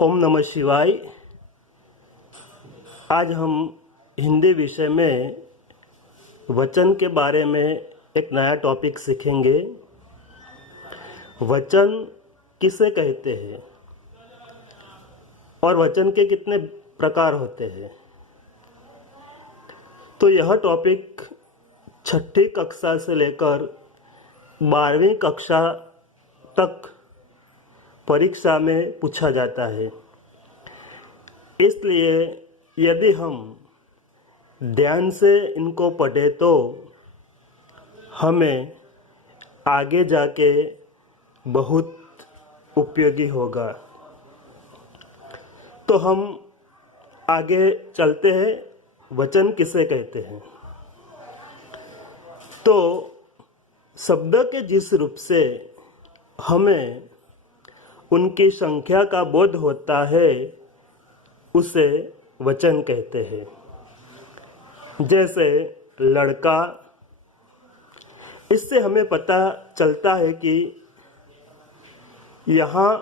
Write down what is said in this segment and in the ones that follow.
ओम नमः शिवाय। आज हम हिंदी विषय में वचन के बारे में एक नया टॉपिक सीखेंगे। वचन किसे कहते हैं और वचन के कितने प्रकार होते हैं। तो यह टॉपिक छठी कक्षा से लेकर 12वीं कक्षा तक परीक्षा में पूछा जाता है। इसलिए यदि हम ध्यान से इनको पढ़े तो हमें आगे जाके बहुत उपयोगी होगा। तो हम आगे चलते हैं। वचन किसे कहते हैं? तो शब्द के जिस रूप से हमें उनकी संख्या का बोध होता है उसे वचन कहते हैं। जैसे लड़का, इससे हमें पता चलता है कि यहाँ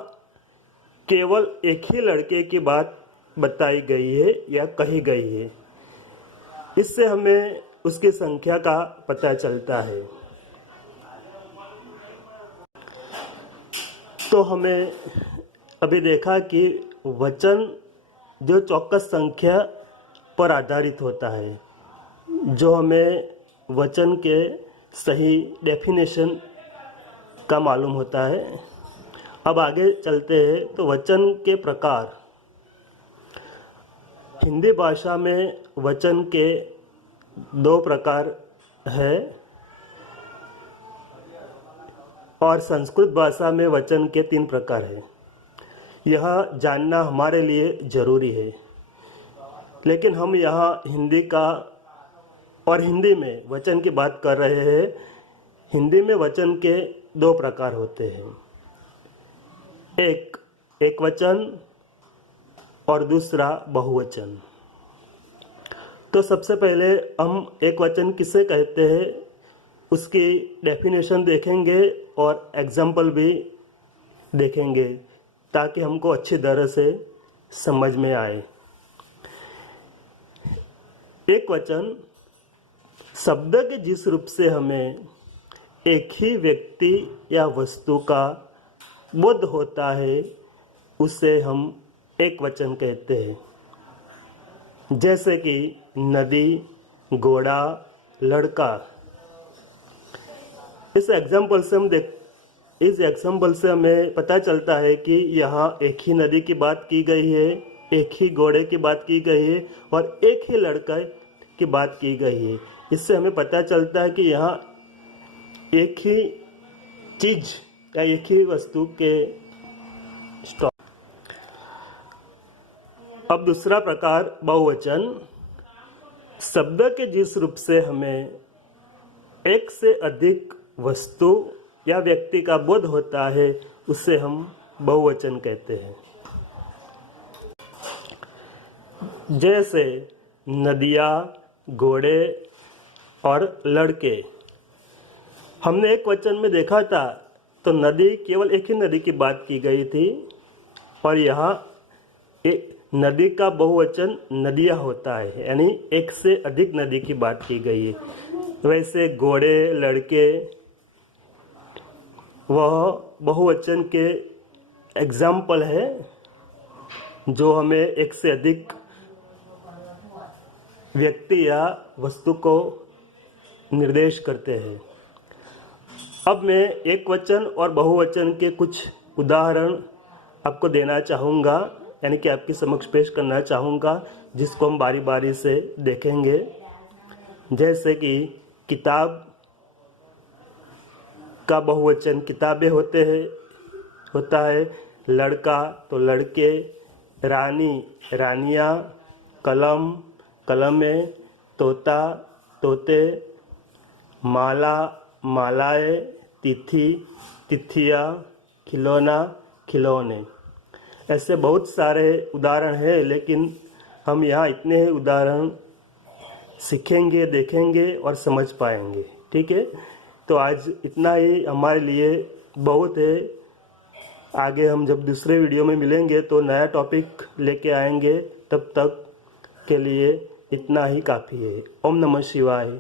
केवल एक ही लड़के की बात बताई गई है या कही गई है। इससे हमें उसकी संख्या का पता चलता है। तो हमें अभी देखा कि वचन जो चौक्कस संख्या पर आधारित होता है, जो हमें वचन के सही डेफिनेशन का मालूम होता है। अब आगे चलते हैं। तो वचन के प्रकार। हिंदी भाषा में वचन के 2 प्रकार है और संस्कृत भाषा में वचन के 3 प्रकार है। यह जानना हमारे लिए ज़रूरी है। लेकिन हम यहाँ हिंदी का और हिंदी में वचन की बात कर रहे हैं। हिंदी में वचन के 2 प्रकार होते हैं, एक वचन और दूसरा बहुवचन। तो सबसे पहले हम एक वचन किसे कहते हैं उसकी डेफिनेशन देखेंगे और एग्जाम्पल भी देखेंगे ताकि हमको अच्छी तरह से समझ में आए। एक वचन शब्द के जिस रूप से हमें एक ही व्यक्ति या वस्तु का बोध होता है उसे हम एक वचन कहते हैं। जैसे कि नदी, घोड़ा, लड़का। इस एग्जाम्पल से हमें पता चलता है कि यहाँ एक ही नदी की बात की गई है, एक ही घोड़े की बात की गई है और एक ही लड़का की बात की गई है। इससे हमें पता चलता है कि यहाँ एक ही चीज या एक ही वस्तु के स्टॉक। अब दूसरा प्रकार बहुवचन। शब्द के जिस रूप से हमें एक से अधिक वस्तु या व्यक्ति का बोध होता है उसे हम बहुवचन कहते हैं। जैसे नदियाँ, घोड़े और लड़के। हमने एक वचन में देखा था तो नदी, केवल एक ही नदी की बात की गई थी और यहाँ एक नदी का बहुवचन नदियाँ होता है, यानी एक से अधिक नदी की बात की गई है। वैसे घोड़े, लड़के वह बहुवचन के एग्जाम्पल है जो हमें एक से अधिक व्यक्ति या वस्तु को निर्देश करते हैं। अब मैं एक वचन और बहुवचन के कुछ उदाहरण आपको देना चाहूँगा, यानी कि आपके समक्ष पेश करना चाहूँगा, जिसको हम बारी बारी से देखेंगे। जैसे कि किताब का बहुवचन किताबें होता है। लड़का तो लड़के, रानी, रानियाँ, कलम, कलमें, तोता, तोते, माला, मालाएँ, तिथि, तिथियाँ, खिलौना, खिलौने। ऐसे बहुत सारे उदाहरण हैं, लेकिन हम यहाँ इतने ही उदाहरण सीखेंगे, देखेंगे और समझ पाएंगे। ठीक है, तो आज इतना ही हमारे लिए बहुत है। आगे हम जब दूसरे वीडियो में मिलेंगे तो नया टॉपिक लेके आएंगे। तब तक के लिए इतना ही काफ़ी है। ओम नमः शिवाय।